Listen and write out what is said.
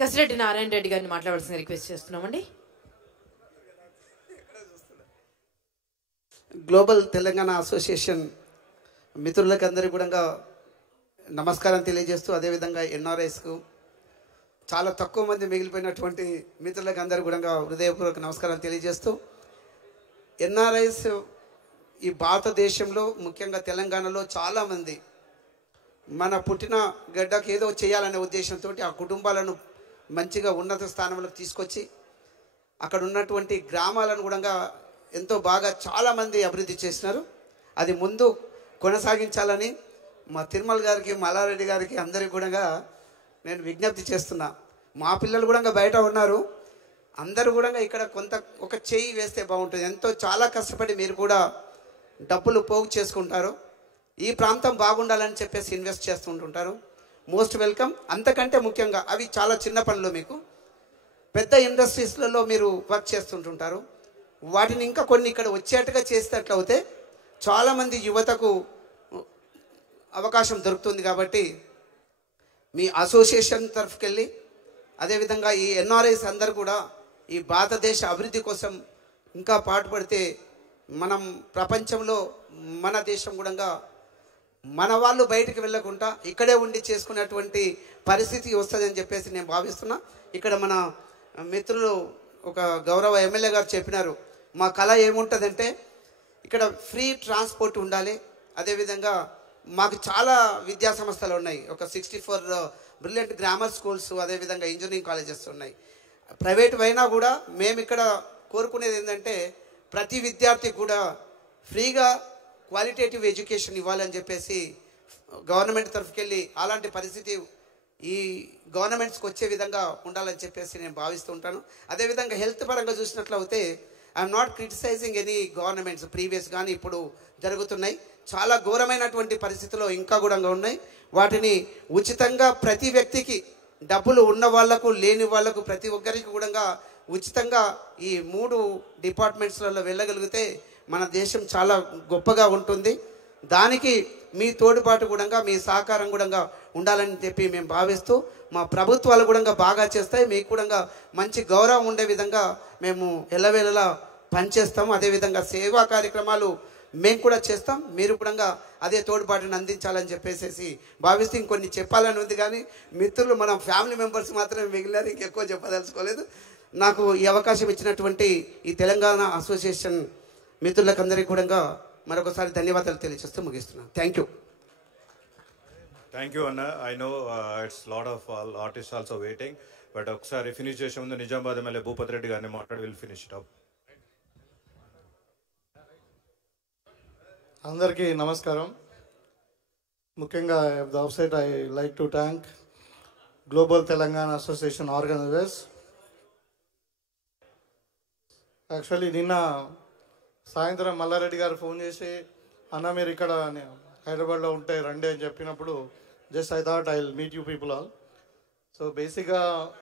కసిరెడ్డి నారాయణ రెడ్డి గారిని మాట్లాడాల్సిన రిక్వెస్ట్ చేస్తున్నామండి. గ్లోబల్ తెలంగాణ అసోసియేషన్ మిత్రులకు అందరికీ కూడా నమస్కారం తెలియజేస్తూ, అదేవిధంగా ఎన్ఆర్ఐస్కు చాలా తక్కువ మంది మిగిలిపోయినటువంటి మిత్రులకు అందరికీ కూడా హృదయపూర్వక నమస్కారాలు తెలియజేస్తూ, ఎన్ఆర్ఐస్ ఈ భారతదేశంలో ముఖ్యంగా తెలంగాణలో చాలామంది మన పుట్టిన గడ్డకు ఏదో చేయాలనే ఉద్దేశంతో ఆ కుటుంబాలను మంచిగా ఉన్నత స్థానంలోకి తీసుకొచ్చి అక్కడ ఉన్నటువంటి గ్రామాలను కూడా ఎంతో బాగా చాలామంది అభివృద్ధి చేసినారు. అది ముందు కొనసాగించాలని మా తిరుమల గారికి, మల్లారెడ్డి గారికి అందరికీ కూడా నేను విజ్ఞప్తి చేస్తున్నా. మా పిల్లలు కూడా బయట ఉన్నారు, అందరూ కూడా ఇక్కడ ఒక చెయ్యి వేస్తే బాగుంటుంది. ఎంతో చాలా కష్టపడి మీరు కూడా డబ్బులు పోగు చేసుకుంటారు, ఈ ప్రాంతం బాగుండాలని చెప్పేసి ఇన్వెస్ట్ చేస్తుంటుంటారు. Most welcome. అంతకంటే ముఖ్యంగా అవి చాలా చిన్న పనులు, మీకు పెద్ద ఇండస్ట్రీస్లలో మీరు వర్క్ చేస్తుంటుంటారు. వాటిని ఇంకా కొన్ని ఇక్కడ వచ్చేట్టుగా చేసేటట్లయితే చాలామంది యువతకు అవకాశం దొరుకుతుంది. కాబట్టి మీ అసోసియేషన్ తరఫుకెళ్ళి, అదేవిధంగా ఈ ఎన్ఆర్ఐస్ అందరూ కూడా ఈ భారతదేశ అభివృద్ధి కోసం ఇంకా పాటుపడితే మనం ప్రపంచంలో మన దేశం కూడా మన వాళ్ళు బయటికి వెళ్ళకుండా ఇక్కడే ఉండి చేసుకునేటువంటి పరిస్థితి వస్తుందని చెప్పేసి నేను భావిస్తున్నా. ఇక్కడ మన మిత్రులు ఒక గౌరవ ఎమ్మెల్యే గారు చెప్పినారు, మా కళ ఏముంటుందంటే ఇక్కడ ఫ్రీ ట్రాన్స్పోర్ట్ ఉండాలి. అదేవిధంగా మాకు చాలా విద్యా సంస్థలు ఉన్నాయి, ఒక 64 బ్రిలియంట్ గ్రామర్ స్కూల్స్, అదేవిధంగా ఇంజనీరింగ్ కాలేజెస్ ఉన్నాయి. ప్రైవేట్ అయినా కూడా మేము ఇక్కడ కోరుకునేది ఏంటంటే ప్రతి విద్యార్థి కూడా ఫ్రీగా క్వాలిటేటివ్ ఎడ్యుకేషన్ ఇవ్వాలని చెప్పేసి గవర్నమెంట్ తరఫుకెళ్ళి అలాంటి పరిస్థితి ఈ గవర్నమెంట్స్కి వచ్చే విధంగా ఉండాలని చెప్పేసి నేను భావిస్తూ ఉంటాను. అదేవిధంగా హెల్త్ పరంగా చూసినట్లయితే I'm not criticizing any governments, previous కానీ ఇప్పుడు జరుగుతున్నాయి, చాలా ఘోరమైనటువంటి పరిస్థితుల్లో ఇంకా కూడా ఉన్నాయి. వాటిని ఉచితంగా ప్రతి వ్యక్తికి, డబ్బులు ఉన్న వాళ్లకు లేని వాళ్లకు ప్రతి ఒక్కరికి కూడా ఉచితంగా ఈ 3 డిపార్ట్మెంట్స్లలో వెళ్ళగలిగితే మన దేశం చాలా గొప్పగా ఉంటుంది. దానికి మీ తోడుపాటు కూడా, మీ సహకారం కూడా ఉండాలని చెప్పి మేము భావిస్తూ, మా ప్రభుత్వాలు కూడా బాగా చేస్తాయి, మీకు కూడా మంచి గౌరవం ఉండే విధంగా మేము ఎల్లవేళలా పనిచేస్తాము. అదేవిధంగా సేవా కార్యక్రమాలు మేము కూడా చేస్తాం, మీరు కూడా అదే తోడ్పాటును అందించాలని చెప్పేసి భావిస్తూ ఇంకొన్ని చెప్పాలని ఉంది. కానీ మిత్రులు, మనం ఫ్యామిలీ మెంబర్స్ మాత్రమే మిగిలినారు, ఇంకెక్కువ చెప్పదలుచుకోలేదు. నాకు ఈ అవకాశం ఇచ్చినటువంటి ఈ తెలంగాణ అసోసియేషన్ మిత్రులకు అందరికీ కూడా మరొకసారి ధన్యవాదాలు తెలియజేస్తూ ముగిస్తున్నాను. థ్యాంక్ యూ అన్న. I know it's lot of artist also waiting, but ఒకసారి ఫినిష్ చేసే ముందు నిజామాబాద్ ఎమ్మెల్యే భూపతి రెడ్డి గారిని మాట్లాడి విల్ ఫినిష్ ఇట్ అప్. అందరికీ నమస్కారం. ముఖ్యంగా the outside I like to thank global Telangana association organisers. Actually నిన్న సాయంత్రం మల్లారెడ్డి గారు ఫోన్ చేసి, అన్న మీరు ఇక్కడ హైదరాబాద్లో ఉంటే రండి అని చెప్పినప్పుడు just I thought I will meet you people all. So బేసిక్గా